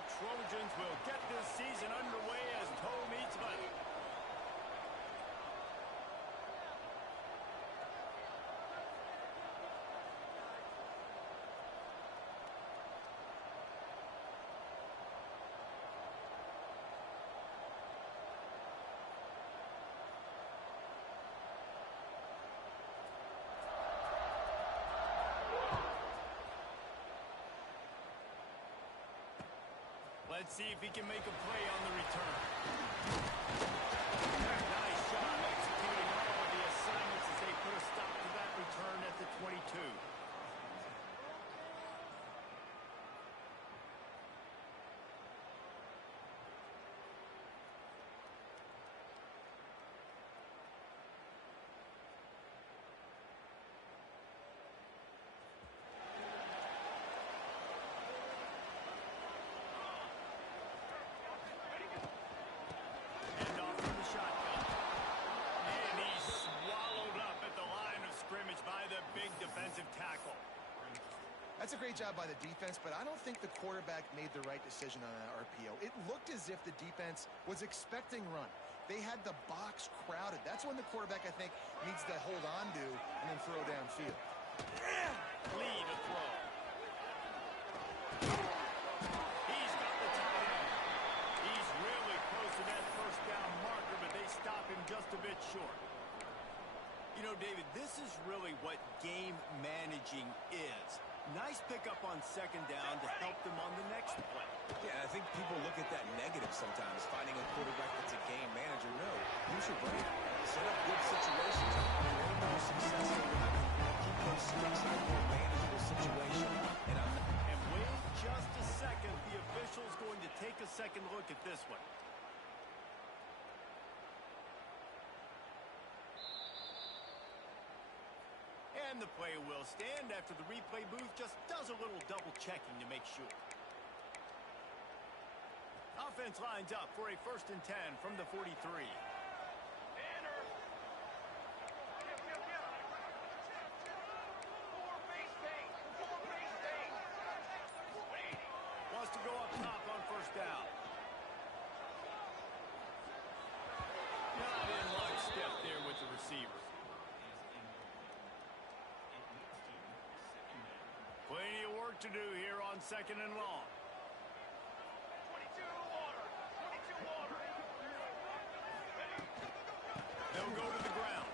the Trojans will get this season underway as toe meets toe. Let's see if he can make a play on the return. Nice job executing all of the assignments as they put a stop to that return at the 22. By the big defensive tackle. That's a great job by the defense, but I don't think the quarterback made the right decision on that RPO. It looked as if the defense was expecting run. They had the box crowded. That's when the quarterback, I think, needs to hold on to and then throw downfield. Lead a throw. He's got the tight end. He's really close to that first down marker, but they stop him just a bit short. You know, David, this is really what game managing is. Nice pickup on second down to help them on the next play. Yeah, I think people look at that negative sometimes, finding a quarterback that's a game manager. No, use your brain. Set up good situations. Way more successful when you keep those sticks in a more manageable situation. And wait just a second. The official's going to take a second look at this one. And the play will stand after the replay booth just does a little double checking to make sure. Offense lines up for a 1st and 10 from the 43. Wants to go up top on 1st down. Not in lockstep there with the receiver. Plenty of work to do here on 2nd and long. 22 water. 22 water. They'll go to the ground.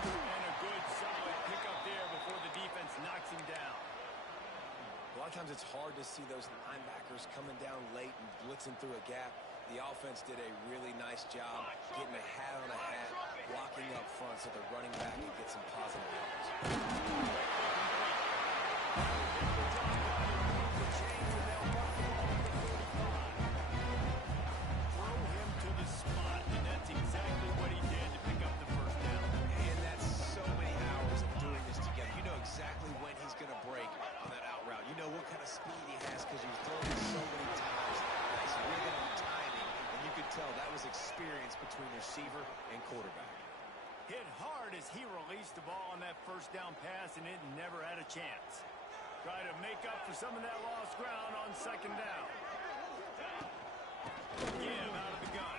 And a good solid pickup there before the defense knocks him down. A lot of times it's hard to see those linebackers coming down late and blitzing through a gap. The offense did a really nice job getting a hat on a hat, blocking up front so the running back can get some positive yards. Throw him to the spot, and that's exactly what he did to pick up the 1st down. And that's so many hours of doing this together. You know exactly when he's going to break on that out route. You know what kind of speed he has because you've thrown it so many times. Nice rhythm and timing. You could tell that was experience between receiver and quarterback. Hit hard as he released the ball on that 1st down pass, and it never had a chance. Try to make up for some of that lost ground on 2nd down. Again, out of the gun.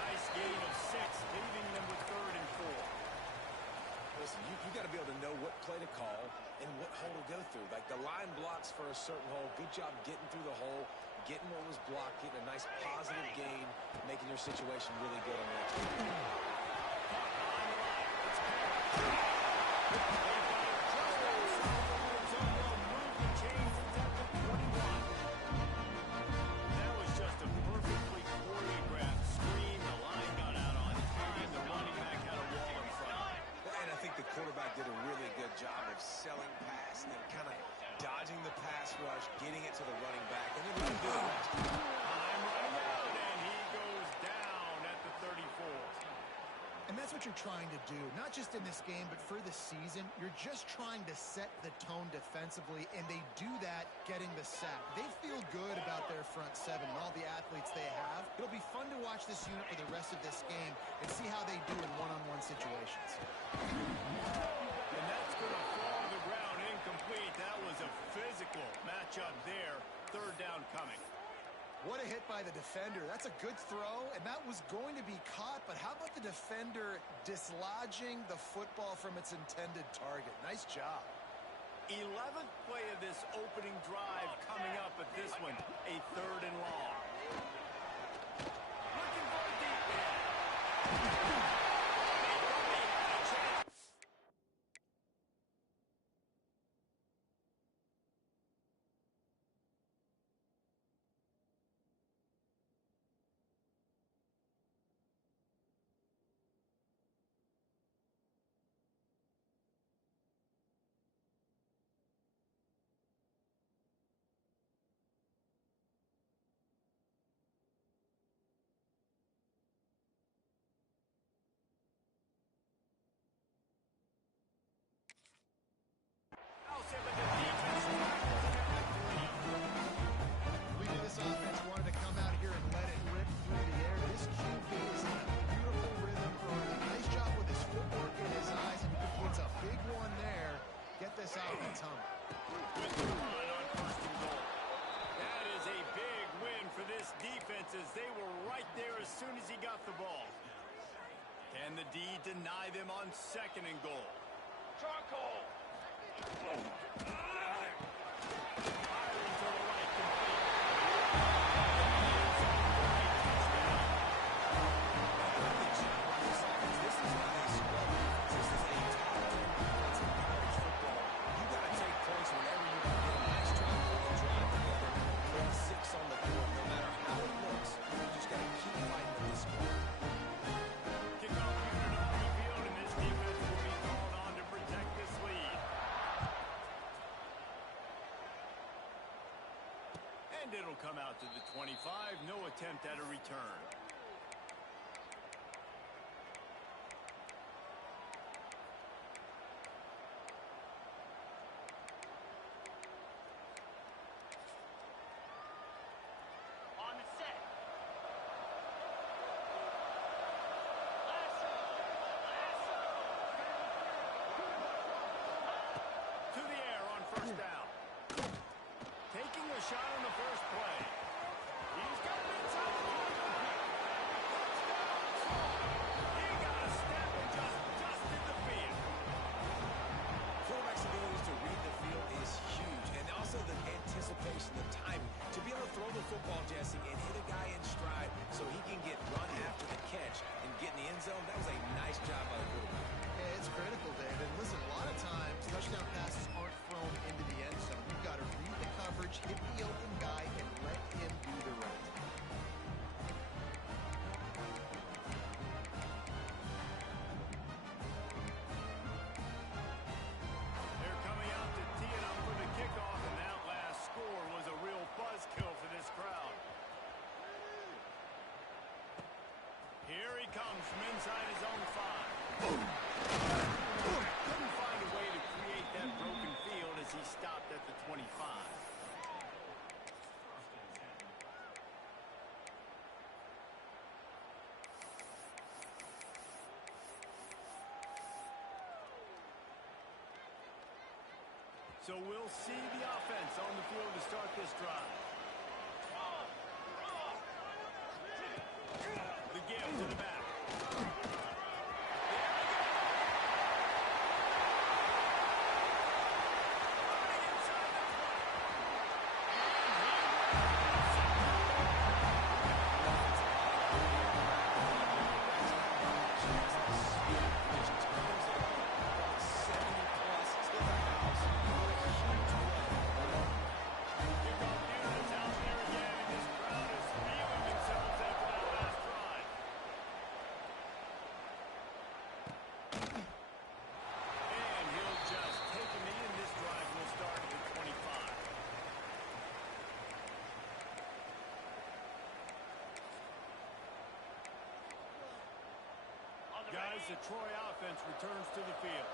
Nice gain of 6, leaving them with 3rd and 4. Listen, you got to be able to know what play to call and what hole to go through. Like the line blocks for a certain hole. Good job getting through the hole, getting what was blocked, getting a nice positive gain, making your situation really good on the next one. That was just a perfectly choreographed screen. The line got out on time. The running back had a wall in front. And I think the quarterback did a really good job of selling pass and then kind of dodging the pass rush, getting it to the running back, and then let him do the rest. Time running out, and he goes down at the 34. And that's what you're trying to do, not just in this game, but for the season. You're just trying to set the tone defensively, and they do that getting the sack. They feel good about their front 7 and all the athletes they have. It'll be fun to watch this unit for the rest of this game and see how they do in one-on-one situations. And that's going to fall to the ground incomplete. That was a by the defender. That's a good throw, and that was going to be caught, but how about the defender dislodging the football from its intended target? Nice job. 11th play of this opening drive coming up at this one, a 3rd and long. Looking for a deep hit. We knew this offense wanted to come out here and let it rip through the air. This QB is in a beautiful rhythm early. Nice job with his footwork and his eyes, and he completes a big one there. Get this offense humming. With the run on 1st and goal. That is a big win for this defense as they were right there as soon as he got the ball. Can the D deny them on 2nd and goal? Charcoal. And it'll come out to the 25. No attempt at a return. On the set. Lasso. To the air on 1st down. Taking a shot on the first play. He's got it inside the 20. He got a step and just dusted the field. Quarterback's ability to read the field is huge, and also the anticipation, the timing. To be able to throw the football, Jesse, and hit a guy in stride so he can get run after the catch and get in the end zone, that was a nice job by the quarterback. Yeah, it's critical, David. Listen, a lot of times, touchdown passes aren't thrown into the end zone. You've got to read the coverage, hit the open guy, and let him do the rest. They're coming out to tee it up for the kickoff, and that last score was a real buzzkill for this crowd. Here he comes from inside his own 5. Couldn't find a way to create that broken field as he stopped at the 25. So we'll see the offense on the field to start this drive. The give to the back. Guys, the Troy offense returns to the field.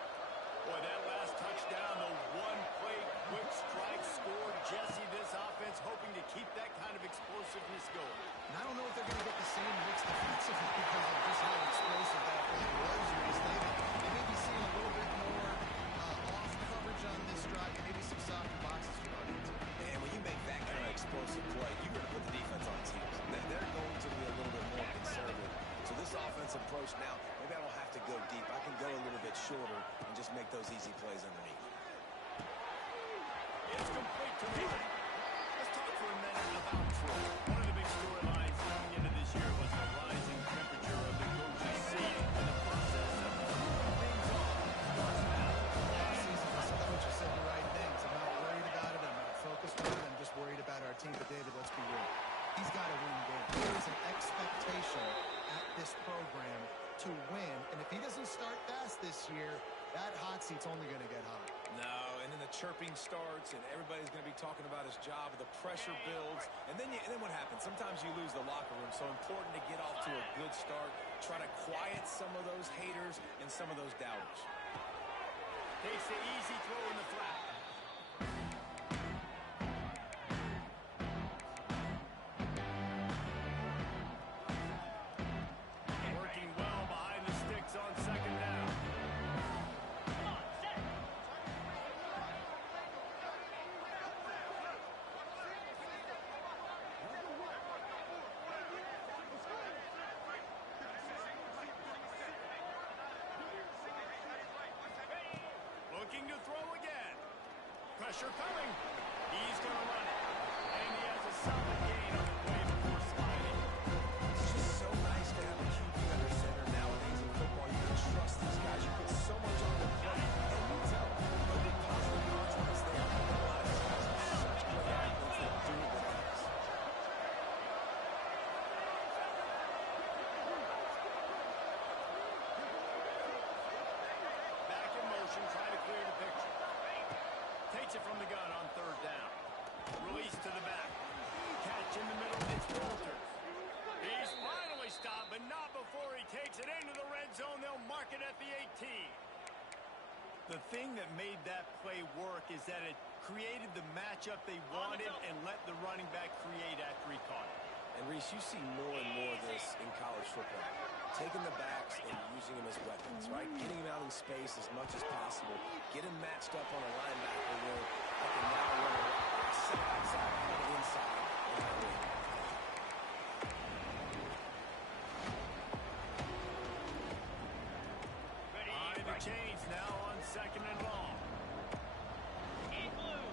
Boy, that last touchdown, the one-play quick strike score. Jesse, this offense hoping to keep that kind of explosiveness going. And I don't know if they're going to get the same looks defensively because of just how explosive that play was. They may be seeing a little bit more off coverage on this drive, maybe some softer boxes to run into. And when you make that kind of explosive play, you're going to put the defense on teams. shorter and just make those easy plays underneath. It's complete to the right. Let's talk for a minute about Troy. One of the big storylines coming into this year was the rising temperature of the coach's seat and the process of cooling things off starts now. Last season, this coach has said the right things. I'm not worried about it. I'm not focused on it. I'm just worried about our team. But, David, let's be real. He's got to win games. There is an expectation at this program to win. And if he doesn't start fast this year, that hot seat's only going to get hot. No, and then the chirping starts, and everybody's going to be talking about his job. The pressure builds, and then what happens? Sometimes you lose the locker room. So important to get off to a good start. Try to quiet some of those haters and some of those doubters. Takes the easy throw in the flat. Working well behind the sticks on second down. Come on, set. Looking to throw again. Pressure coming. He's going to run it. And he has a solid gain on the play before sliding. It's just so nice to have a QB under center nowadays in football. You can trust these guys. You put so much on their plate. And you tell the big positive contrast there. A lot of these guys are such great athletes that do it with us. Back in motion, trying to clear the picture. Takes it from the gun on third down. Release to the back. Catch in the middle. It's Walters. He's finally stopped, but not before he takes it into the red zone. They'll mark it at the 18. The thing that made that play work is that it created the matchup they wanted and let the running back create after he caught it. And, Reese, you see more and more of this in college football. Taking the backs and using them as weapons, right? Getting them out in space as much as possible. Get them matched up on a linebacker where they can now run a route, set outside, put it inside, and that way. Behind the chains now on second and long. In blue.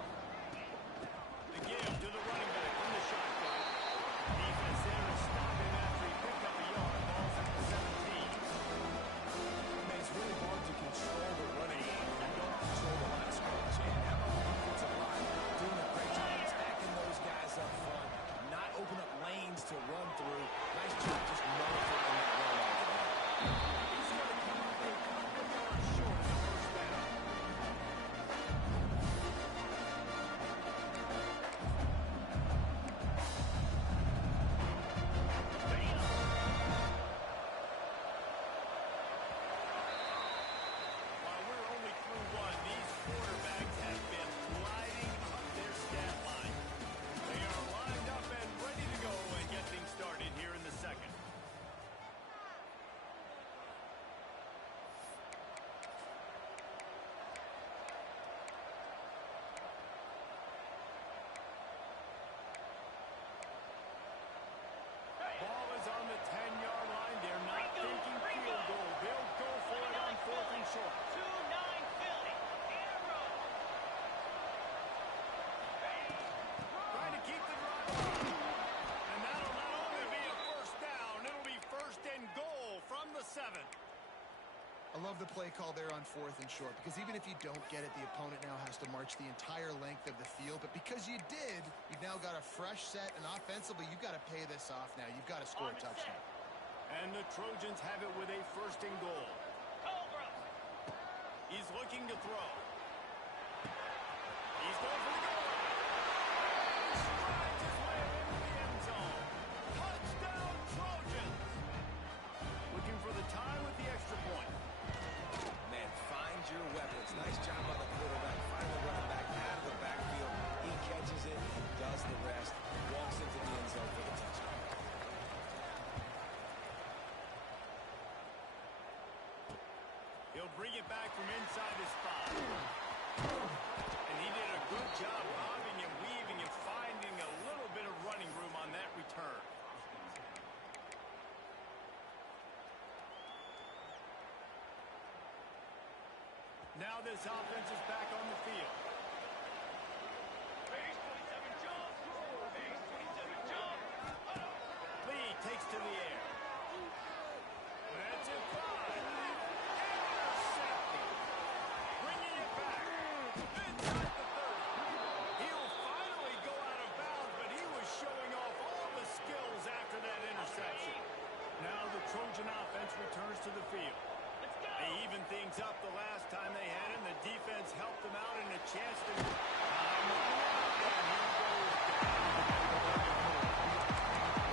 The give to the running back from the shotgun. Defense there to stop him after he picked up a yard. Ball's at the 17. Man, it's really hard to control the running game when you don't control the line of scrimmage. And how about the offensive line doing a great job attacking those guys up front, not open up lanes to run through. Nice job just nullifying that run altogether. He's going to come up a couple yards short of the first down. While we're only through one, these quarterbacks have been gliding up their stat line. They are lined up and ready to go and get things started here in the second. Ball is on the 10-yard line. They're not thinking field goal. They'll go for it on fourth and short. 2-9 Philly. In a row. Trying to keep the drive alive. And that'll not only be a first down, it'll be first and goal from the 7. I love the play call there on fourth and short because even if you don't get it, the opponent now has to march the entire length of the field. But because you did, you've now got a fresh set, and offensively, you've got to pay this off now. You've got to score a touchdown. And the Trojans have it with a first and goal. Cobra. He's looking to throw. He's going for the goal line. He strides his way into the end zone. Touchdown, Trojans. Looking for the tie with the extra point. Man, find your weapons. Nice job by the quarterback. Finally running back out of the backfield. He catches it and does the rest. Walks into the end zone for the touchdown. He'll bring it back from inside his 5. And he did a good job bobbing and weaving and finding a little bit of running room on that return. Now this offense is back on the field. Base 27 jump. Base 27 jump. Lee takes to the air. That's it by. Intercepted. Bringing it back. Inside the 30. He'll finally go out of bounds, but he was showing off all the skills after that interception. Now the Trojan offense returns to the field. Let's go. They evened things up the last time they had him. The defense helped them out and a chance to... And he goes down.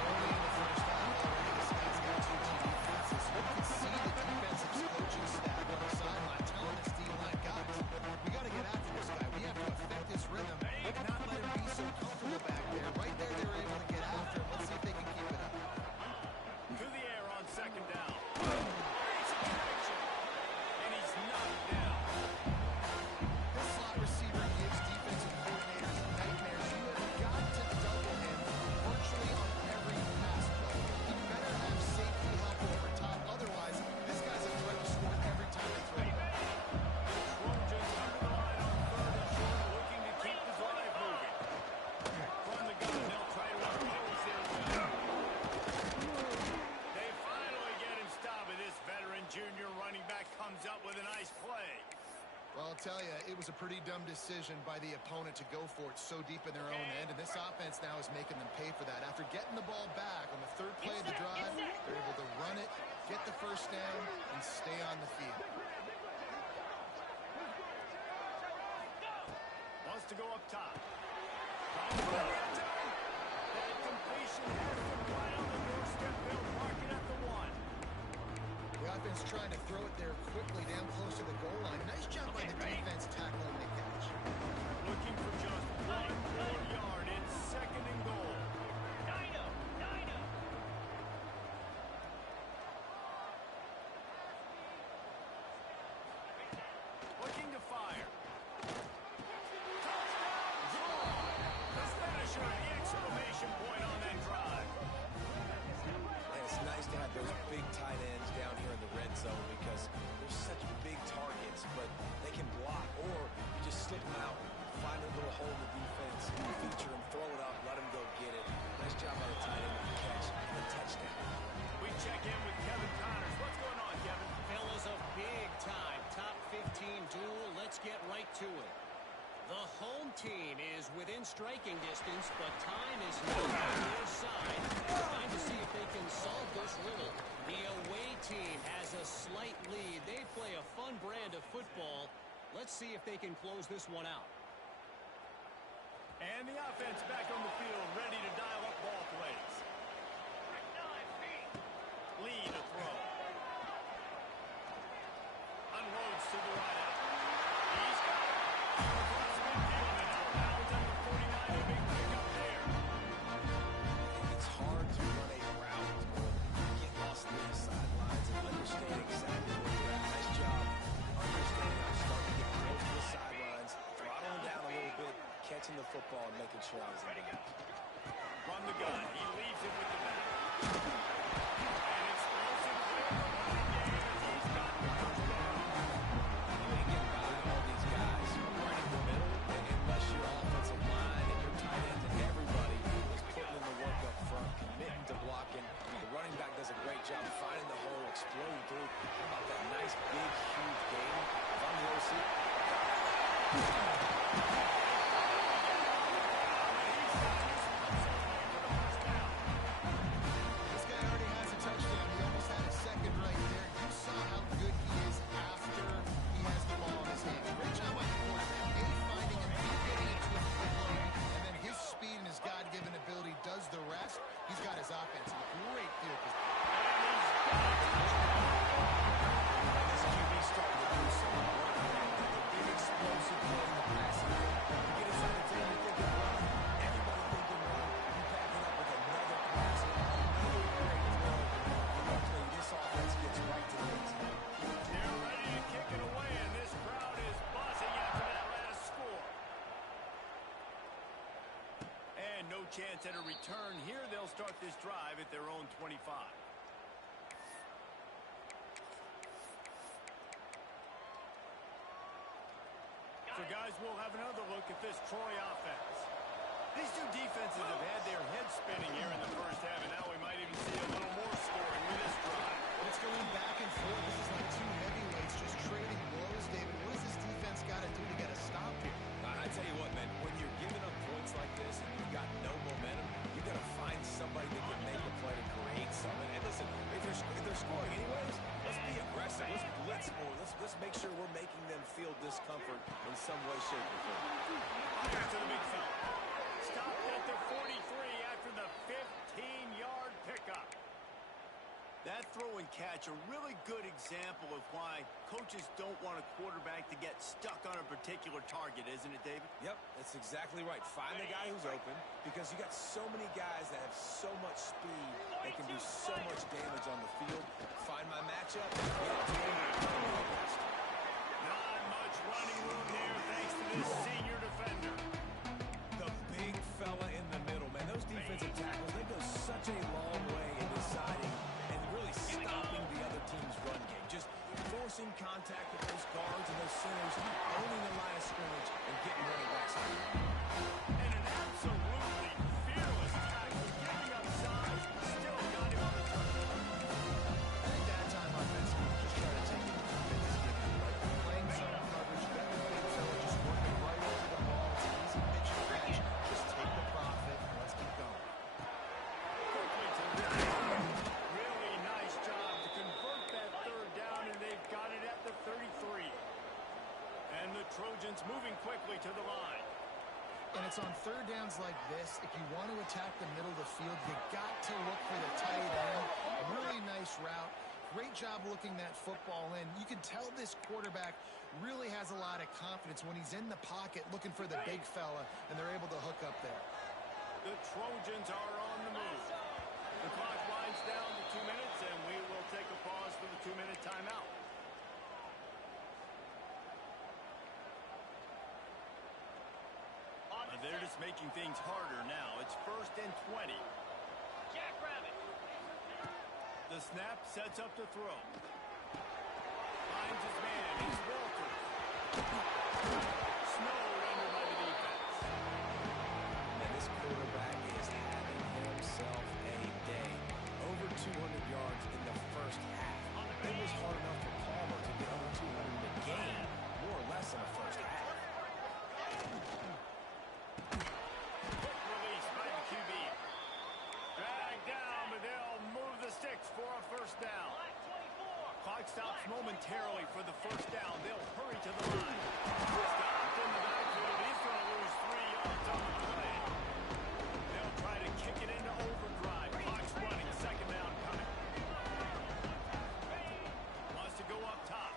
Early in the first half, already this guy's got two key defenses. You can see the defensive coaching staff on the sideline telling this D-line, guys, we got to get after this guy. We have to affect his rhythm and not let him be so comfortable back there. Right there, they were able to get after him. Let's see if they can keep it up. To the air on second down. Basic connection. And he's knocked down. This slot receiver gives defensive coordinators nightmares. You have got to double him virtually on every pass play. You better have safety help over top. Otherwise, this guy's a threat to score every time they throw it. Trojans under the line on third and short, looking to keep the drive moving. From the gun, they'll try to oppose their will. They finally get him stopped, and this veteran junior running back comes up with a nice play. Well, I'll tell you, it was a pretty dumb decision by the opponent to go for it so deep in their own end, and this offense now is making them pay for that. After getting the ball back on the third play of the drive, they're able to run it, get the first down, and stay on the field. Wants to go up top. That completion has him right on the doorstep. They'll mark it at the 1. The offense trying to throw it there quickly down close to the goal line. Nice job by the defense tackling the catch. Looking for just 1 more yard. It's second and goal. Dino. Looking to fire. Touchdown draw. The Spanisher, the exclamation point on that drive. And it's nice to have those big tight ends down here in the red zone because they're such big targets, but they can block, or you just slip them out, find a little hole in the defense, feature them, throw it up, let them go get it. Nice job by the tight end with the catch and the touchdown. We check in with Kevin Connors. What's going on, Kevin? Fellas, a big-time top 15 duel. Let's get right to it. The home team is within striking distance, but time is not on their side. Trying to see if they can solve this riddle. The away team has a slight lead. They play a fun brand of football. Let's see if they can close this one out. And the offense back on the field, ready to dial up ball plays. 9 feet. Lee to throw. Unloads to the right out. He's got it. Across midfield and out of bounds at the 49. A big pickup there. It's hard to run a route or get lost in the sidelines and understand exactly where you're at. Nice job understanding how to start to get close to the sidelines, throttling down a little bit, catching the football and making sure I was in there. From the gun, he leaves it with the back. An explosive play in the running game as he's got the first down. You ain't getting by all these guys right in the middle unless your offensive line and your tight ends and everybody is putting in the work up front, committing to blocking. The running back does a great job finding the hole, exploding through. How about that nice, big, huge game? Van Wilson. This guy already has a touchdown. He almost had a second right there. You saw how good he is after he has the ball in his hands. Great job by the quarterback. A, finding him, B, getting into him quickly, and then his speed and his God-given ability does the rest. He's got his offense in great field position. This QB starting to do some work. Big explosive play in the passing game. You get inside the 10, you think run. Everybody thinking run. You back it up with another pass, another great throw. And ultimately, this offense gets right to the end zone. They're ready to kick it away, and this crowd is buzzing after that last score. And no chance at a return here. They'll start this drive at their own 25. So, guys, we'll have another look at this Troy offense. These two defenses have had their heads spinning here in the first half, and now we might even see a little more scoring with this drive. It's going back and forth. This is like two heavyweights just trading blows, David. What does this defense got to do to get a stop here? I tell you what, man, when you're giving up points like this and you've got no momentum, you got to find somebody that can make a play to create something. And listen, if they're scoring anyways, let's be aggressive. Let's blitz more. Let's make sure we're making them feel discomfort in some way, shape, or form. Back to the big fella. Stopped at the 43 after the 15-yard pickup. That throw and catch, a really good example of why coaches don't want a quarterback to get stuck on a particular target, isn't it, David? Yep, that's exactly right. Find the guy who's open, because you got so many guys that have so much speed that can do so much damage on the field. Find my matchup. Not much running room here thanks to this senior defender. The big fella in the middle, man. Those defensive tackles, they go such a long way in deciding and really stopping the other team's run game. Just forcing contact with those guards and those centers, owning the line of scrimmage, and getting running backs out. And an absolutely fearless tackle, giving up size, still got him on the turn. I think that time offensively, just try to take it. Defense is giving you like playing zone coverage. Got the big fella just working right over the ball. It's an easy pitch and catch. Just take the profit and let's keep going. Quickly to this. Really nice job to convert that third down, and they've got it at the 33. And the Trojans moving quickly to the line. And it's on third downs like this, if you want to attack the middle of the field, you got to look for the tight end. Really nice route. Great job looking that football in. You can tell this quarterback really has a lot of confidence when he's in the pocket looking for the big fella, and they're able to hook up there. The Trojans are on the move. The clock winds down to 2 minutes, and we will take a pause for the 2-minute timeout. They're just making things harder now. It's 1st and 20. Jackrabbit. The snap sets up the throw. Finds his man. It's Walters. Snowed under by the defense. And this quarterback is having himself a day. Over 200 yards in the first half. It was hard enough for Palmer to get over 200 in the game, more or less in the first half. Quick release by the QB. Dragged down, but they'll move the sticks for a first down. Clock stops momentarily for the first down. They'll hurry to the line. Stopped in the backfield. He's going to lose 3 yards on the play. They'll try to kick it into overdrive. Clock's running. Second down coming. Wants to go up top.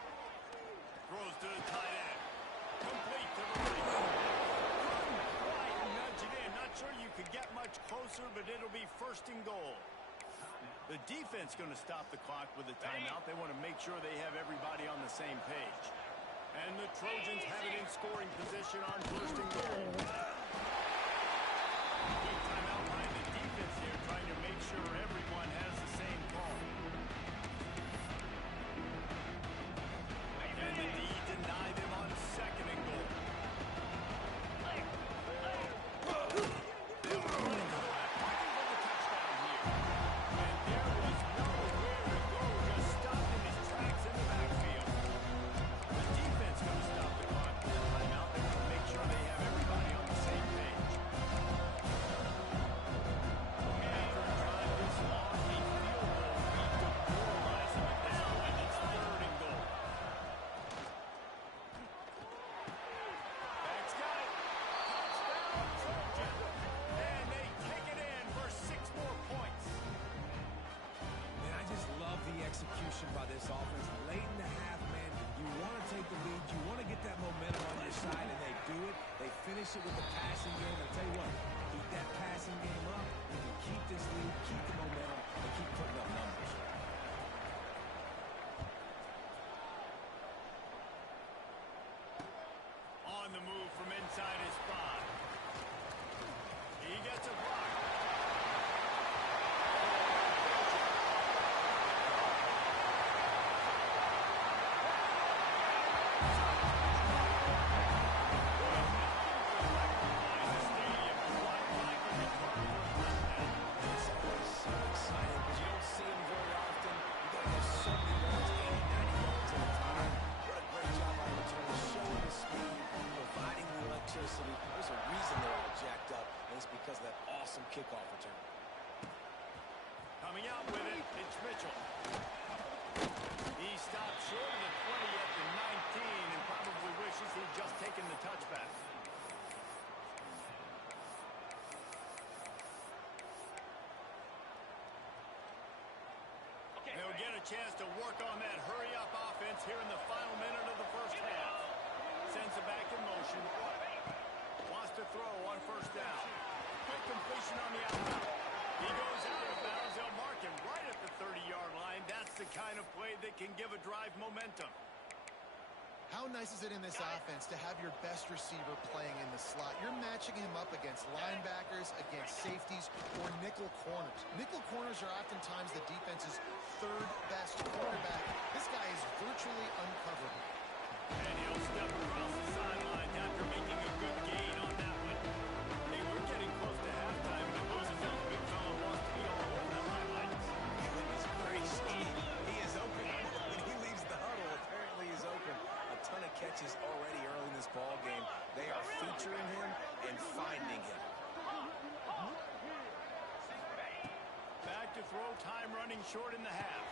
Throws to the tight end. Complete to the right. Right, nudge it in. Not sure you could get much closer, but it'll be 1st and goal. The defense going to stop the clock with a timeout. They want to make sure they have everybody on the same page. And the Trojans have it in scoring position on 1st and goal. Big timeout by the defense here, trying to make sure everyone has the same call. And the D deny them on 2nd and goal. They were running to the left, looking for the touchdown here. And there was nowhere to go, just stopped in his tracks in the backfield. The defense going to stop the clock with a timeout. They want to make sure they have everybody on the same page. After a drive this long, a field goal lead demoralizes them now, and it's 3rd and goal. That's got it. Touchdown, Trojan. And they kick it in for 6 more points. Man, I just love the execution by this offense. Late in the half, man, you want to take the lead. You want to get that momentum on your side, and they do it. They finish it with the passing game. I'll tell you what, keep that passing game up. You can keep this lead, keep the momentum, and keep putting up numbers. On the move from inside his 5. He gets a block. they'll get a chance to work on that hurry-up offense here in the final minute of the first half. Sends it back in motion. Wants to throw on first down. Quick completion on the outside. He goes out of bounds. They'll mark him right at the 30-yard line. That's the kind of play that can give a drive momentum. How nice is it in this offense to have your best receiver playing in the slot? You're matching him up against linebackers, against safeties, or nickel corners. Nickel corners are oftentimes the defense's third best cornerback. This guy is virtually uncoverable. And he'll step across the sideline after making a good gain on that one. Hey, we're getting close to halftime, and it looks as though the big fella wants to be all over the highlights. Goodness gracious. He is open. When he leaves the huddle, apparently he's open. A ton of catches already early in this ball game. They are featuring him and finding him. Back to throw, time running short in the half.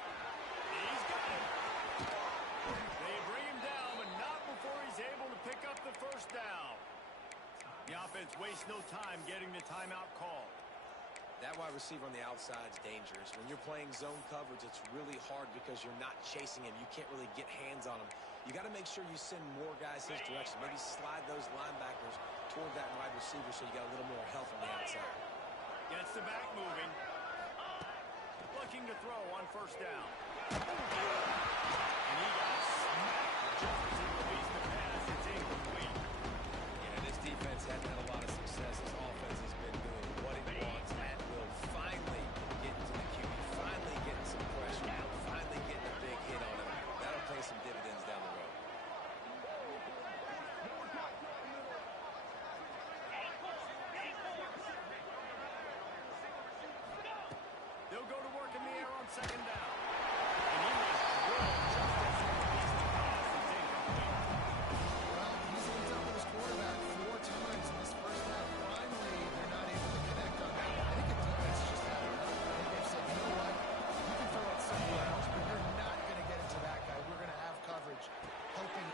He's got it. They bring him down, but not before he's able to pick up the first down. The offense wastes no time getting the timeout called. That wide receiver on the outside is dangerous. When you're playing zone coverage, it's really hard because you're not chasing him. You can't really get hands on him. You got to make sure you send more guys his direction. Maybe slide those linebackers toward that wide receiver so you got a little more help on the outside. Gets the back moving. Looking to throw on first down. And he got smacked just as he released the pass. It's incomplete. Yeah, this defense hasn't had a lot of success. This offense has been doing what it wants and will finally get into the QB, finally getting some pressure, finally getting a big hit on him. That'll pay some dividends down the road. They'll go to work in the air on second down. And he was drilled just as he released the pass. It's incomplete. Well, he's linked up with his quarterback 4 times in this first half. Finally, they're not able to connect on that. I think the defense just had enough. I think they've said, you know what? You can throw it somewhere else, but you're not going to get into that guy. We're going to have coverage. Hoping.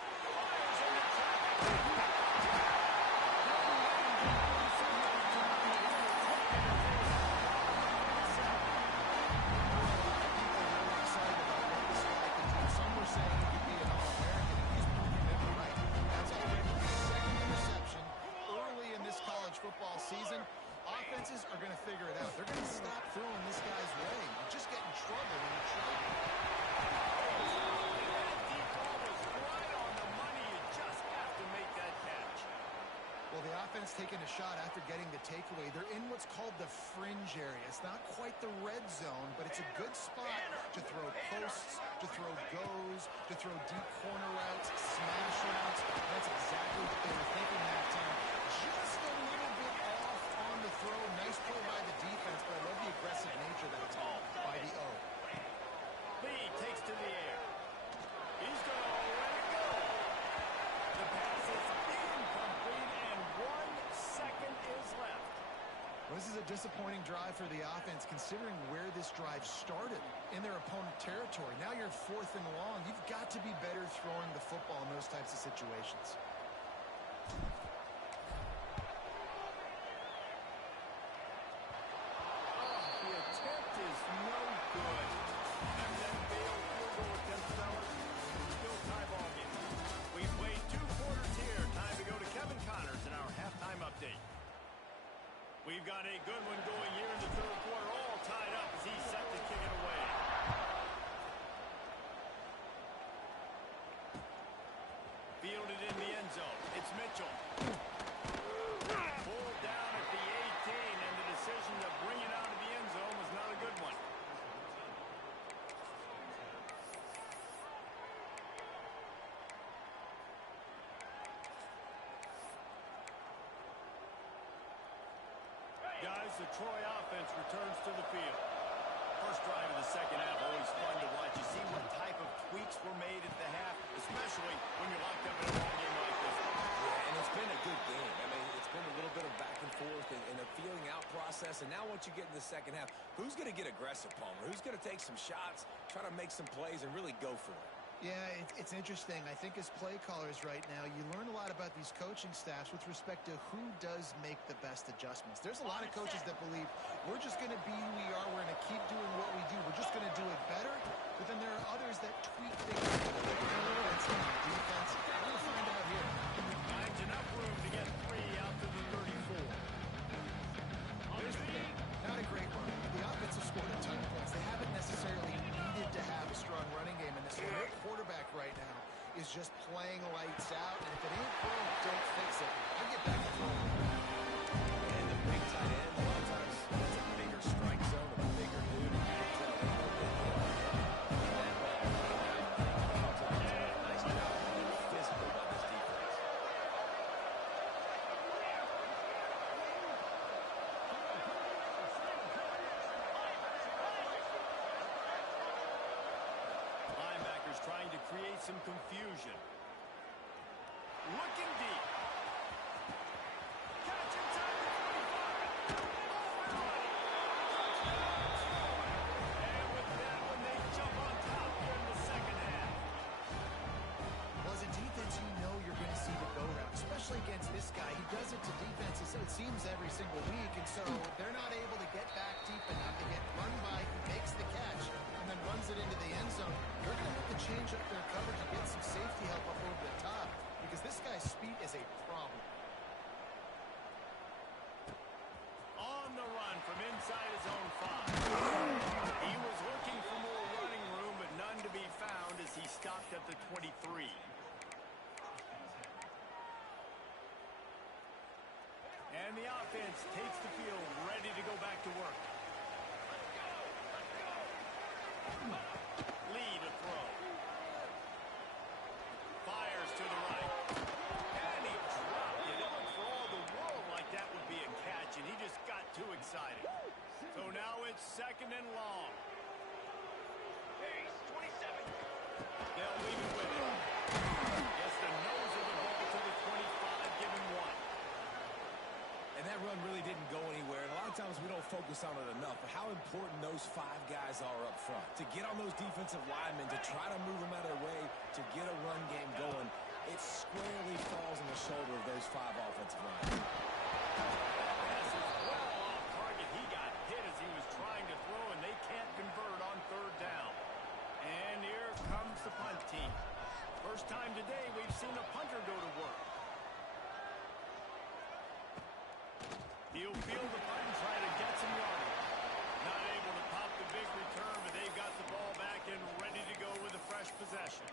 Some were saying he could be an All-American, and he's proving them right. That's already the second interception early in this college football season. Offenses are going to figure it out. They're going to stop throwing this guy's way. You just get in trouble when you try. That deep ball was right on the money. You just have to make that catch. Well, the offense taking a shot after getting the takeaway. They're in what's called the fringe area. It's not quite the red zone, but it's a good spot to throw posts, to throw goes, to throw deep corner routes, smash routes. That's exactly what they were thinking that time. Just a little bit off on the throw. Nice play by the defense, but I love the aggressive nature that call by the O. Lee takes to the air. He's going to let it go. The pass is incomplete, and 1 second is left. Well, this is a disappointing drive for the offense, considering where this drive started in their opponent territory. Now you're 4th and long. You've got to be better throwing the football in those types of situations. The attempt is no good. And then failed field goal attempt, fellas. Still tie ball game. We've played 2 quarters here. Time to go to Kevin Connors in our halftime update. We've got a good one going here in the 3rd quarter, all tied up as he's set to kick it away. Fielded in the end zone. It's Mitchell. Pulled down at the 18, and the decision to bring it out of the end zone was not a good one. Guys, the Troy offense returns to the field. First drive of the second half, always fun to watch. You see what type of tweaks were made at the half, especially when you're locked up in a ball game like this. Yeah, and it's been a good game. I mean, it's been a little bit of back and forth and a feeling out process. And now once you get in the second half, who's going to get aggressive, Palmer? Who's going to take some shots, try to make some plays, and really go for it? Yeah, it's interesting. I think as play callers right now, you learn a lot about these coaching staffs with respect to who does make the best adjustments. There's a lot of coaches that believe we're just going to be who we are. We're going to keep doing what we do. We're just going to do it better. But then there are others that tweak things a little bit on defense. We're going to find out here. Finds enough room to get 3 out to the 34. Here's the thing. Not a great run. The offense has scored a ton of points. They haven't necessarily needed to have a strong running game in this game. Their quarterback right now is just playing lights out, and if it ain't broke, don't fix it. I'll get back to throwing. And the big tight end, a lot of times, it's a bigger strike zone, a bigger dude. And you get to the nice job being physical by this defense. Linebackers trying to create some confusion. Looking deep. Catch inside the 25. And with that one, they jump on top here in the second half. Well, as a defense, you know you're going to see the go route, especially against this guy. He does it to defenses, it seems, every single week, and so they're not able to get back deep enough to get run by. He makes the catch and then runs it into the end zone. They're going to have to change up their coverage and get some safety help up over the top because this guy's speed is a problem. On the run from inside his own 5. He was looking for more running room, but none to be found as he stopped at the 23. And the offense takes the field, ready to go back to work. Lead a throw. Fires to the right. And he dropped it. It looked for all the world like that would be a catch, and he just got too excited. So now it's 2nd and long. Pace, 27. They'll leave it with him. Gets the nose of the ball to the 25, give him 1. And that run really didn't go anywhere. And a lot of times we don't focus on it enough. But how important those 5 guys are up front. To get on those defensive linemen, to try to move them out of their way, to get a run game going, it squarely falls on the shoulder of those 5 offensive linemen. Pass is well off target. He got hit as he was trying to throw, and they can't convert on 3rd down. And here comes the punt team. First time today we've seen a punter go to work. He'll field the punt and try to get some yardage. Not able to pop the big return, but they've got the ball back and ready to go with a fresh possession.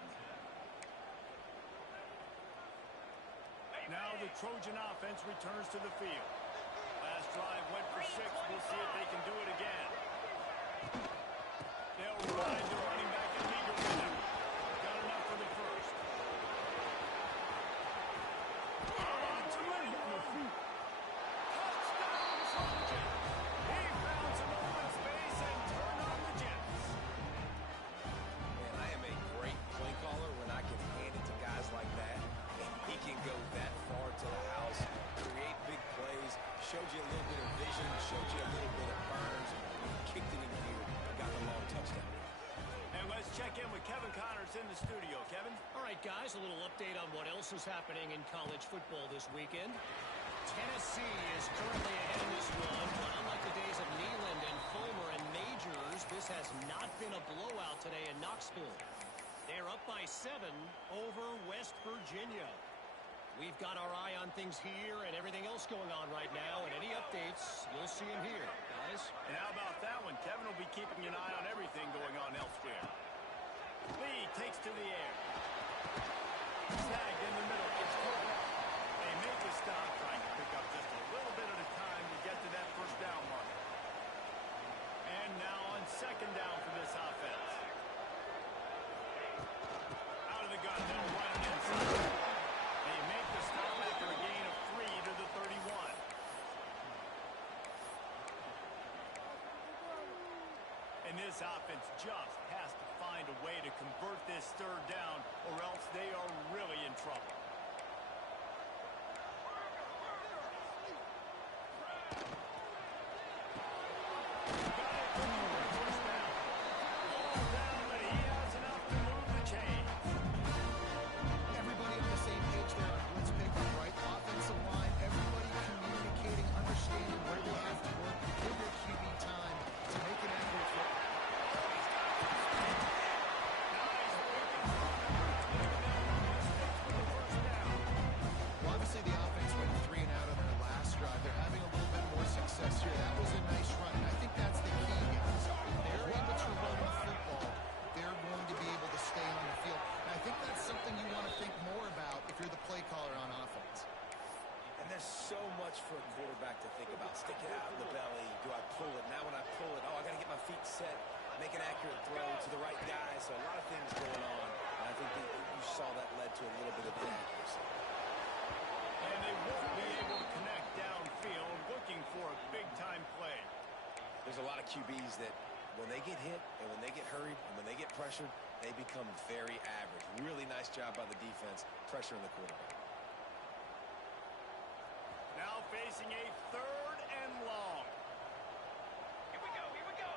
Now the Trojan offense returns to the field. Last drive went for 6. We'll see if they can do it again. They'll ride the running back and lead with him. Got enough for the first. On to it. Touchdown, Trojan. He found some open space and turned on the Jets. Man, I am a great play caller when I can hand it to guys like that. And he can go that far to the house, create big plays, showed you a little bit of vision, showed you a little bit of burns, and kicked it in here and got the long touchdown. And let's check in with Kevin Connors in the studio. Kevin? All right, guys, a little update on what else is happening in college football this weekend. Tennessee is currently ahead in this one, but unlike the days of Neyland and Fulmer and Majors, this has not been a blowout today in Knoxville. They're up by 7 over West Virginia. We've got our eye on things here and everything else going on right now, and any updates, you'll see them here, guys. And how about that one? Kevin will be keeping an eye on everything going on elsewhere. Lee takes to the air. Snagged in the middle. It's caught. They make the stop, trying to pick up just a little bit at a time to get to that 1st down mark. And now on 2nd down for this offense. Out of the gun, they'll run it inside. They make the stop after a gain of 3 to the 31. And this offense just has to find a way to convert this 3rd down, or else they are really in trouble. Got it for the 1st down. All down, but he has enough to move the chains. for a quarterback to think about. Stick it out in the belly. Do I pull it? Now when I pull it, I got to get my feet set, make an accurate throw to the right guy. So a lot of things going on. And I think that you saw that led to a little bit of inaccuracy. And they won't be able to connect downfield, looking for a big-time play. There's a lot of QBs that when they get hit and when they get hurried and when they get pressured, they become very average. Really nice job by the defense, pressuring the quarterback. Now facing a 3rd and long. Here we go, here we go.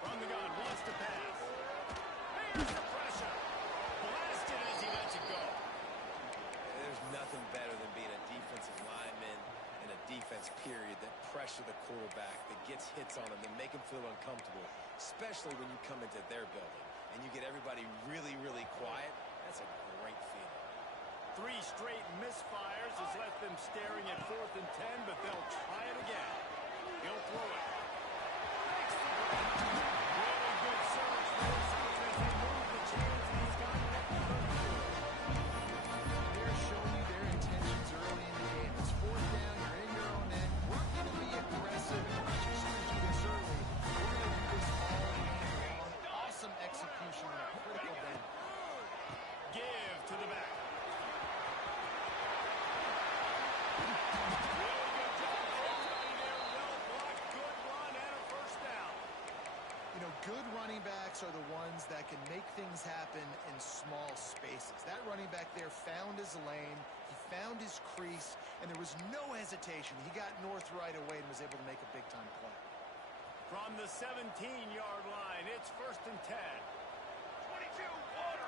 From the gun, wants to pass. Here's the pressure. Blasted as he lets it go. There's nothing better than being a defensive lineman in a defense period that pressure the quarterback, that gets hits on him, and make him feel uncomfortable, especially when you come into their building and you get everybody really, really quiet. That's a great feeling. 3 straight misfires has left them staring at 4th and 10, but they'll try it again. He'll throw it. Really good surge for this offense. They move the chains, and he's got it at the 32. They're showing you their intentions early in the game. It's 4th down, you're in your own end. We're going to be aggressive, and we're just going to do this early. We're going to do this all game long. Awesome execution on a critical bend. Give to the back. Good running backs are the ones that can make things happen in small spaces. That running back there found his lane, he found his crease, and there was no hesitation. He got north right away and was able to make a big-time play. From the 17-yard line, it's 1st and 10. 22, water.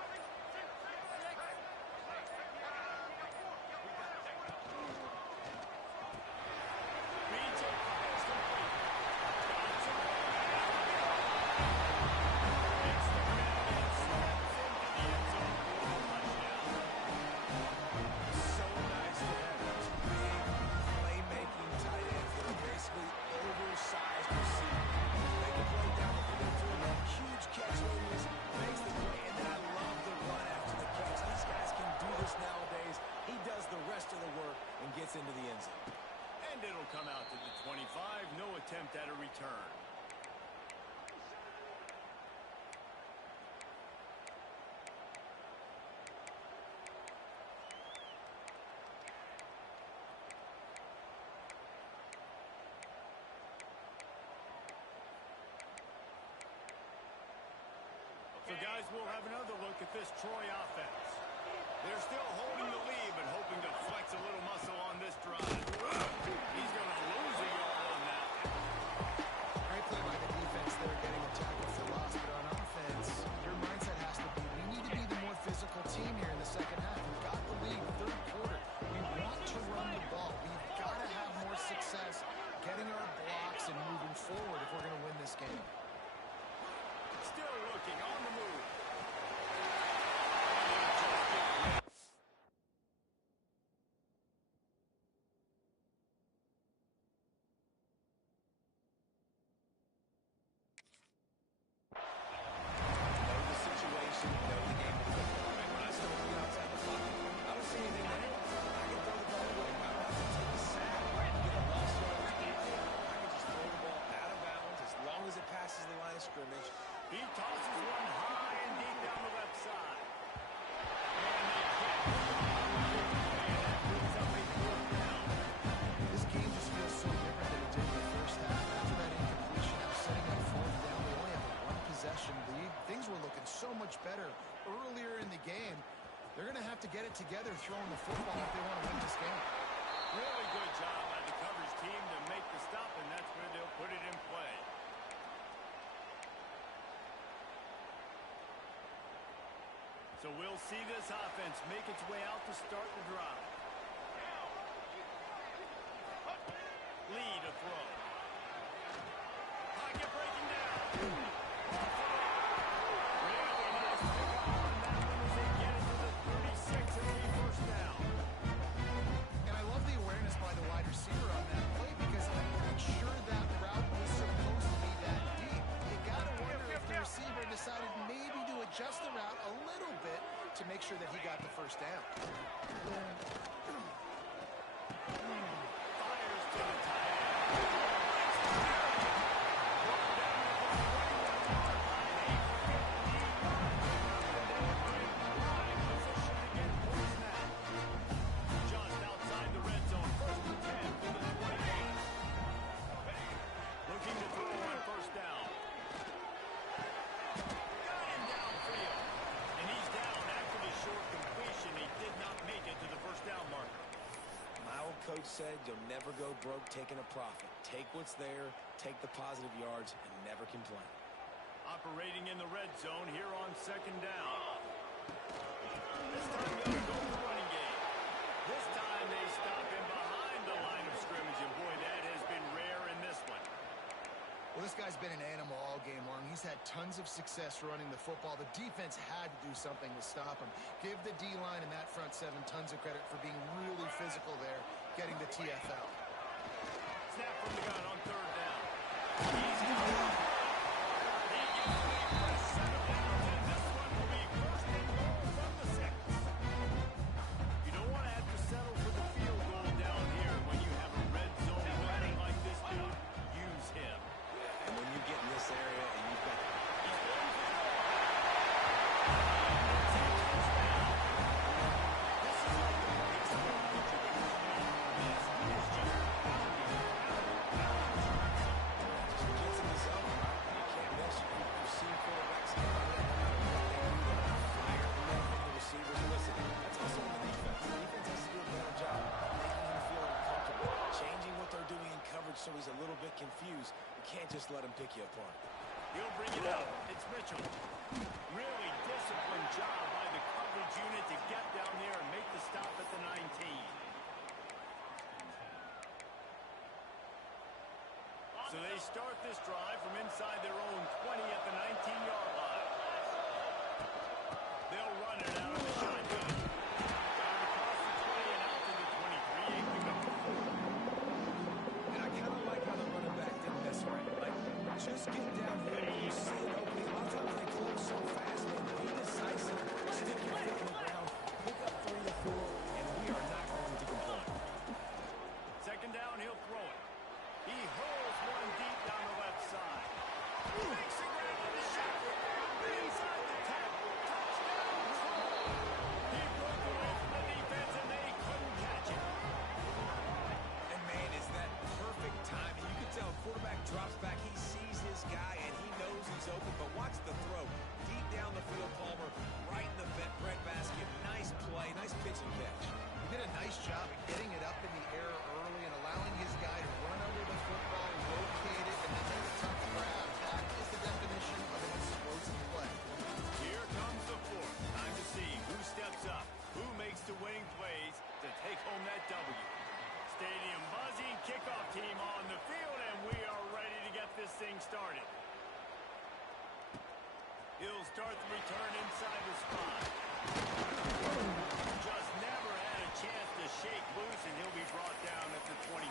Gets into the end zone. And it'll come out to the 25. No attempt at a return. So guys, we'll have another look at this Troy offense. They're still holding the lead, but hoping to flex a little muscle on this drive. He's going to lose a yard on that. Great play by the defense there, getting a tackle for loss. But on offense, your mindset has to be, we need to be the more physical team here in the second half. We've got the lead, 3rd quarter. We want to run the ball. We've got to have more success getting our blocks and moving forward if we're going to win this game. Still looking on the move. Scrimmage. He tosses one high and deep down the left side. This game just feels so different than it did in the first half. After that incompletion, now setting up 4th down, they only have a 1-possession lead. Things were looking so much better earlier in the game. They're going to have to get it together throwing the football if they want to win this game. Really good job by the coverage team to make the stop, and that's where they'll put it in play. So we'll see this offense make its way out to start the drive. Lead a throw. Pocket breaking down. Really nice pick up on that one as they get it to the 36 and a 1st down. And I love the awareness by the wide receiver on that play because I'm not sure that route was supposed to be that deep. You got to wonder if the receiver decided maybe to adjust the route a little bit to make sure that he got the 1st down. coach said, you'll never go broke taking a profit. Take what's there, take the positive yards, and never complain. Operating in the red zone here on second down. This time they'll go for running game. This time they stop him behind the line of scrimmage, and boy, that has been rare in this one. Well, this guy's been an animal all game long. He's had tons of success running the football. The defense had to do something to stop him. Give the D-line and that front seven tons of credit for being really physical there, getting the TFL. Snap from the gun on third down. He's got it. He gets the first set of downs, and this one will be first and goal from the 6. You don't want to have to settle for the field goal down here when you have a red zone weapon like this dude. Use him. And when you get in this area and you've got... He's going for it. And it's a touchdown. This is like the biggest one that you can see. This is just pounding. Just gets in the zone, right? You can't miss. You've seen quarterbacks get on that no matter what they do. They're on fire. The receivers. Listen, that's also on the defense. The defense has to do a better job making him feel uncomfortable, changing what they're doing in coverage so he's a little bit confused. You can't just let him pick you apart. He'll bring it up. It's Mitchell. Really disciplined job by the coverage unit to get down there and make the stop at the 19. So they start this drive from inside their own 20 at the 19-yard line. They'll run it out of the shotgun. Down across the 20 and out to the 23. They pick up the 4. And I kind of like how the running back didn't mess around. Like, just get down here and you see it opening. A lot of times they close so fast, man. Be decisive. Stick your foot in the ground. Pick up 3 or 4, and we are not going to complain. Second down, he'll throw it. He hurls one deep down the left side. Makes a grab on the shot. Inside the tackle. Touchdown, Troy. He broke away from the defense, and they couldn't catch him. And, man, is that perfect timing. You can tell quarterback drops back. He sees his guy, and he knows he's open. But watch the throw. Deep down the field, Palmer. Right in the bread basket. Nice play. Nice pitch and catch. He did a nice job of getting it up in the air early and allowing his guy to run under the football, locate it, and then make a tough grab. That is the definition of an explosive play. Here comes the 4th. Time to see who steps up, who makes the winning plays to take home that W. Stadium buzzing, kickoff team on the field, and we are ready to get this thing started. He'll start the return inside the spot. Just never had a chance to shake loose, and he'll be brought down at the 24.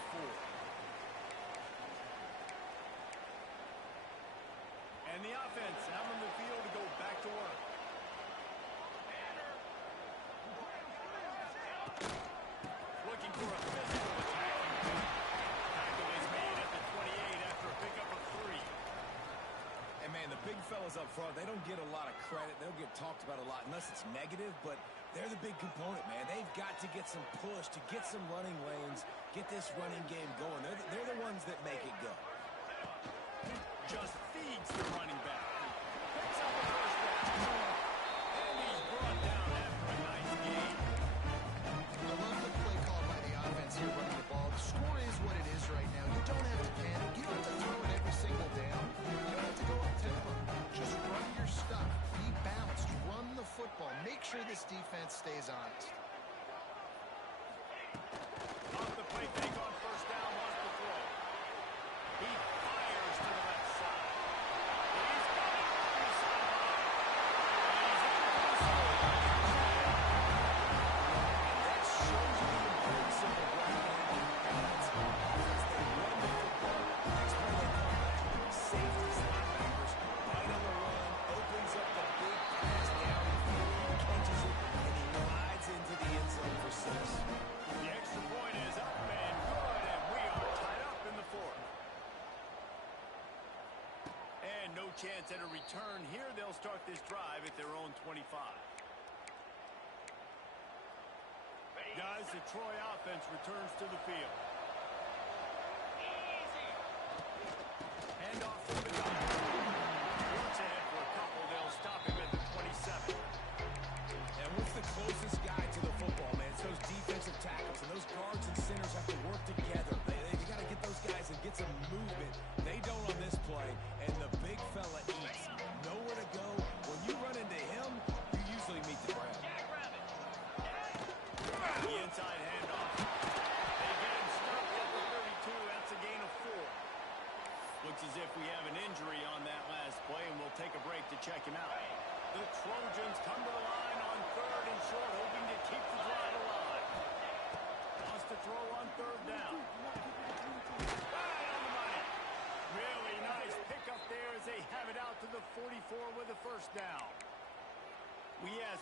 And the offense out on the field to go back to work. Looking for a physical attacking play. Tackle is made at the 28 after a pickup of 3. And, man, the big fellas up front, they don't get a lot of credit. They don't get talked about a lot unless it's negative, but they're the big component, man. They've got to get some push, to get some running lanes, get this running game going. They're the ones that make it go. Just feeds the running back. Picks up the first down. And he's brought down after a nice gain. I love the play call by the offense here running the ball. The score is what it is right now. You don't have to panic. You don't have to throw it every single down. You don't have to go up tempo. Just run your stuff. Be balanced. Run the football. Make sure this defense stays honest. Off the play fake on first down, wants to throw. He fires to the left side. He's got it on the sideline. And he's able to score. That shows you the importance of the running game. It's they run the football. Next play they come back. Safeties, linebackers, right on the run, opens up the big pass down the field. He catches it, and he glides into the end zone for 6. The extra point is up and good, and we are tied up in the 4th. And no chance at a return here. They'll start this drive at their own 25. Guys, the Troy offense returns to the field. Hand off from the gun. Works ahead for a couple. They'll stop him at the 27. And what's the closest guy to the football, man? It's those defensive tackles, and those guards and centers have to work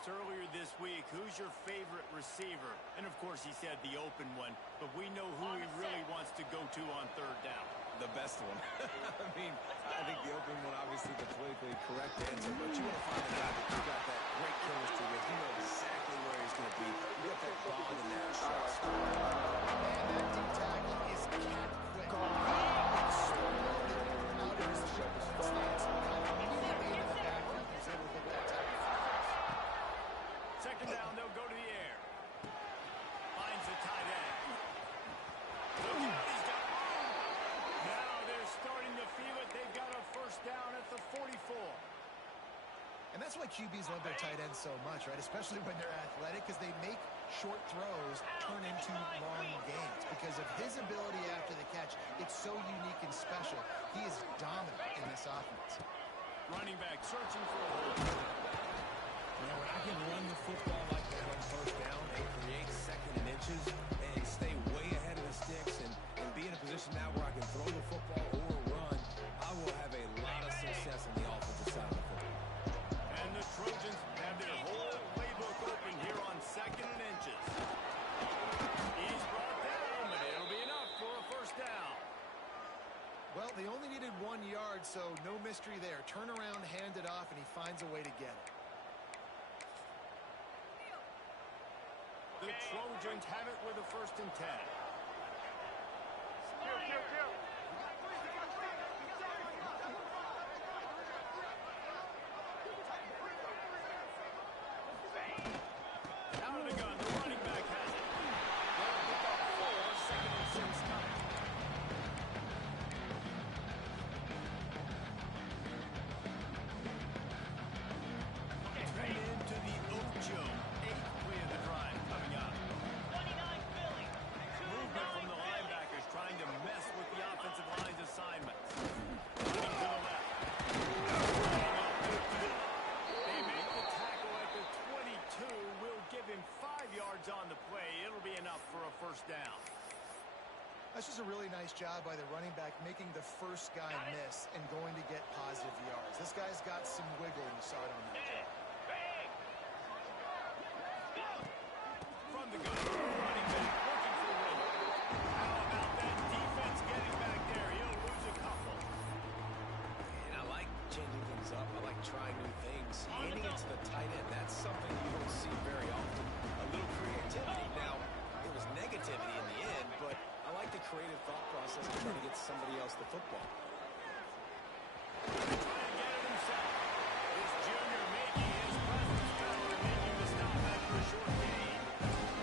asked earlier this week, who's your favorite receiver? And, of course, he said the open one, but we know who he really wants to go to on third down. The best one. I mean, I think the open one, obviously the politically correct answer, but you want to find a guy that you got that great chemistry with. You know exactly where he's going to be. You got that bond in there. Trust. And that D tackle is cat quick. It's so loaded out of his stance. Immediately into the backfield, he's able to get that tackle. Second down, they'll go to the air. Finds the tight end. Look out, he's got room. Now they're starting to feel it. They've got a first down at the 44. And that's why QBs love their tight ends so much, right? Especially when they're athletic, because they make short throws turn into long gains. Because of his ability after the catch, it's so unique and special. He is dominant in this offense. Running back searching for a hole. When I can run the football like that on first down and create second and inches and stay way ahead of the sticks and be in a position now where I can throw the football or run, I will have a lot of success on the offensive side of the football. And the Trojans have their whole playbook open here on second and inches. He's brought down, but it'll be enough for a first down. Well, they only needed 1 yard, so no mystery there. Turn around, hand it off, and he finds a way to get it. The Trojans have it with a first and 10. Out of the gun, the running back has it. They'll pick up 4, second and 6 coming. Turned into the Ocho. 8th play of the drive coming up. 29 Philly. Movement from the linebackers trying to mess with the offensive line's assignments. Running to the left. They make the tackle at the 22. Will give him 5 yards on the play. It'll be enough for a first down. That's just a really nice job by the running back, making the first guy miss and going to get positive yards. This guy's got some wiggle, and you saw it on that play. From the gun, running back looking for Will. How about that defense getting back there? He'll lose a couple. And I like changing things up. I like trying new things. Handing it to the tight end, that's something you don't see very often. A little creativity. Now, it was negativity in the end, but I like the creative thought process of trying to get somebody else the football. Trying to get it himself. This junior making his presence felt and making the stop after a short gain.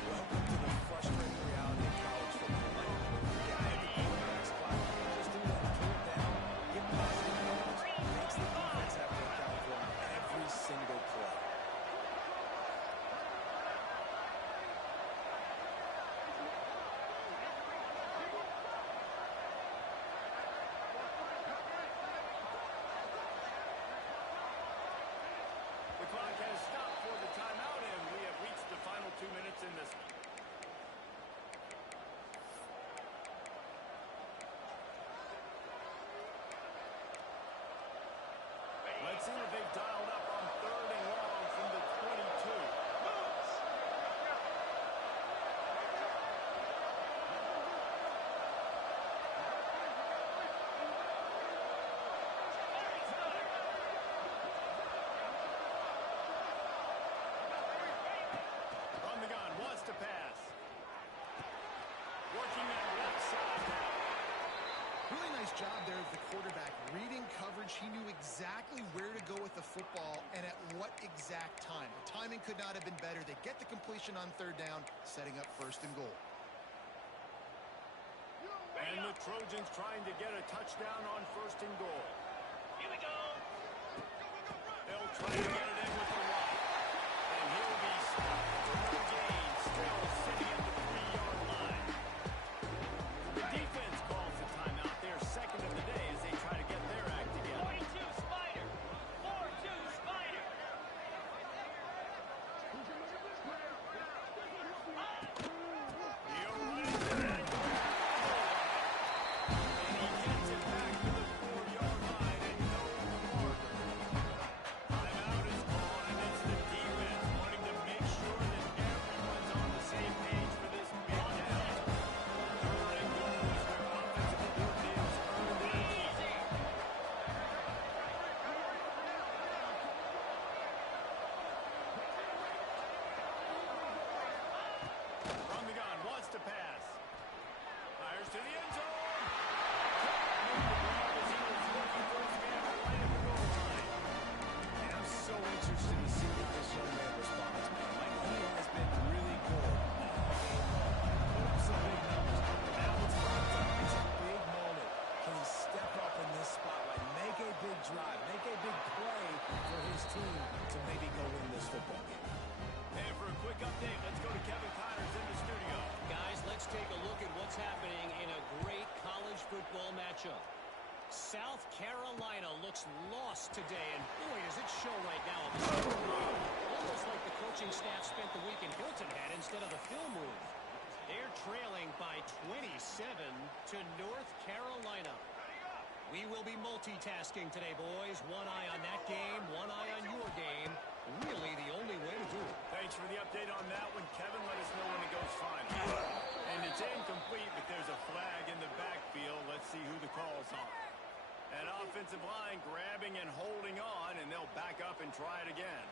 Welcome to the frustrating reality of college football. Like, yeah, at the quarterback spot, just do that, throw it down, get positive yards, makes the defense have to account for every single play. The clock has stopped for the timeout, and we have reached the final 2 minutes in this one. Let's see what they've dialed up on third and long from the 22. From the gun, wants to pass. Working that left side now. Really nice job there of the quarterback. Reading coverage, he knew exactly where to go with the football and at what exact time. The timing could not have been better. They get the completion on third down, setting up first and goal. And the Trojans trying to get a touchdown on first and goal. Here we go. They'll try to get it in with the run. And he'll be stopped for no gain. Still sitting at the 3-yard line. The defense calls the timeout. Their second of the day as they try to get their act together. 42 Spider. 4-2 Spider. He'll run into that. And he gets it back to the 4-yard line and no marker. Timeout is to the end zone. As he was looking for his man right at the goal line. And I'm so interested to see what this young man responds, man. Like, he has been really good all game long. Put up some big numbers. Now it's prime time. It's a big moment. Can he step up in this spotlight, make a big drive, make a big play for his team to maybe go win this football game? And for a quick update, let's go to Kevin Connors in the studio. Guys, let's take a look at what's happening in a great college football matchup. South Carolina looks lost today, and boy, does it show right now on the scoreboard. Almost like the coaching staff spent the week in Hilton Head instead of the film room. They're trailing by 27 to North Carolina. We will be multitasking today, boys. One eye on that game, one eye on your game. Really the only way to do it. Thanks for the update on that one, Kevin. Let us know when it goes final. And it's incomplete, but there's a flag in the backfield. Let's see who the call's on. An offensive line grabbing and holding on, and they'll back up and try it again.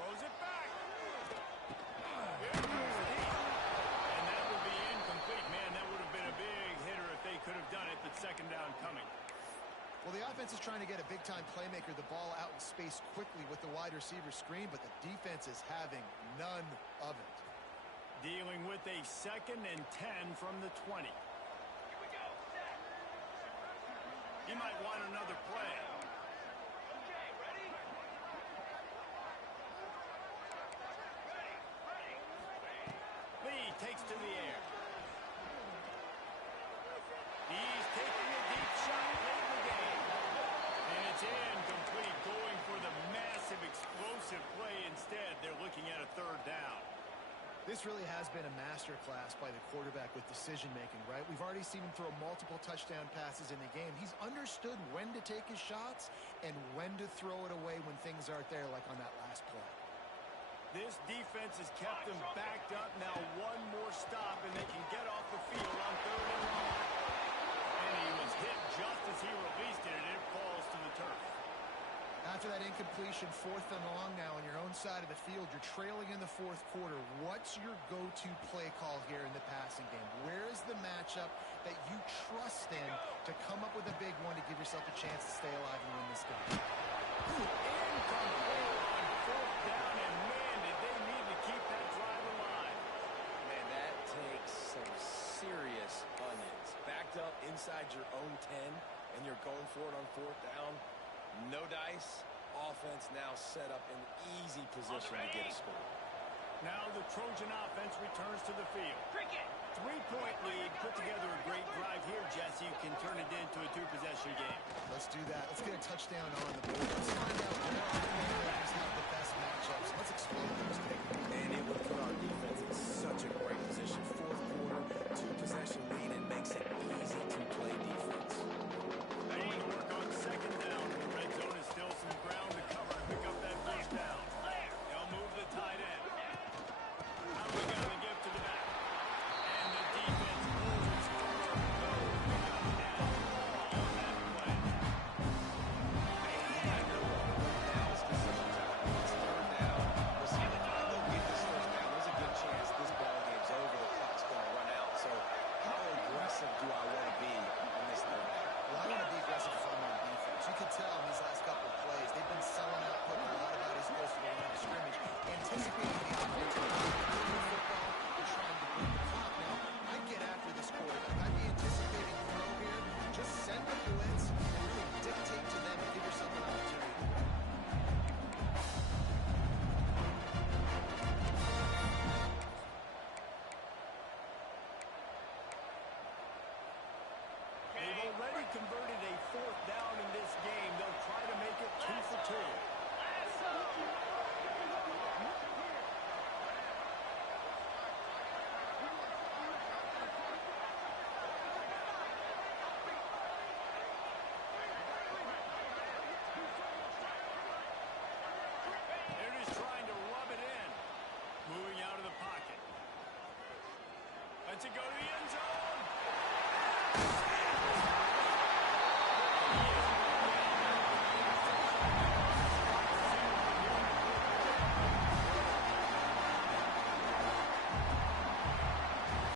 Throws it back. Here comes the heat. And that would be incomplete. Man, that would have been a big hitter if they could have done it, but second down coming. Well, the offense is trying to get a big-time playmaker the ball out in space quickly with the wide receiver screen, but the defense is having none of it. Dealing with a 2nd and 10 from the 20. Here we go. Set. He might want another play. Okay, ready? Ready. Lee takes to the air. He's taking a deep shot late in the game. And it's incomplete, going for the massive explosive play instead. They're looking at a 3rd down. This really has been a masterclass by the quarterback with decision-making, right? We've already seen him throw multiple touchdown passes in the game. He's understood when to take his shots and when to throw it away when things aren't there, like on that last play. This defense has kept them backed up. Now one more stop, and they can get off the field on 3rd and long. And he was hit just as he released it, and it falls to the turf. After that incompletion, 4th and long now on your own side of the field, you're trailing in the 4th quarter. What's your go-to play call here in the passing game? Where is the matchup that you trust in to come up with a big one to give yourself a chance to stay alive and win this game? Incomplete on 4th down, and man, did they need to keep that drive alive. Man, that takes some serious onions. Backed up inside your own 10, and you're going for it on 4th down. No dice. Offense now set up in easy position to get a score. Now the Trojan offense returns to the field. Cricket. 3-point lead. Put together a great drive here, Jesse. You can turn it into a 2-possession game. Let's do that. Let's get a touchdown on the board. Let's find out where our playmakers have the best matchups. Let's explode those things. And it would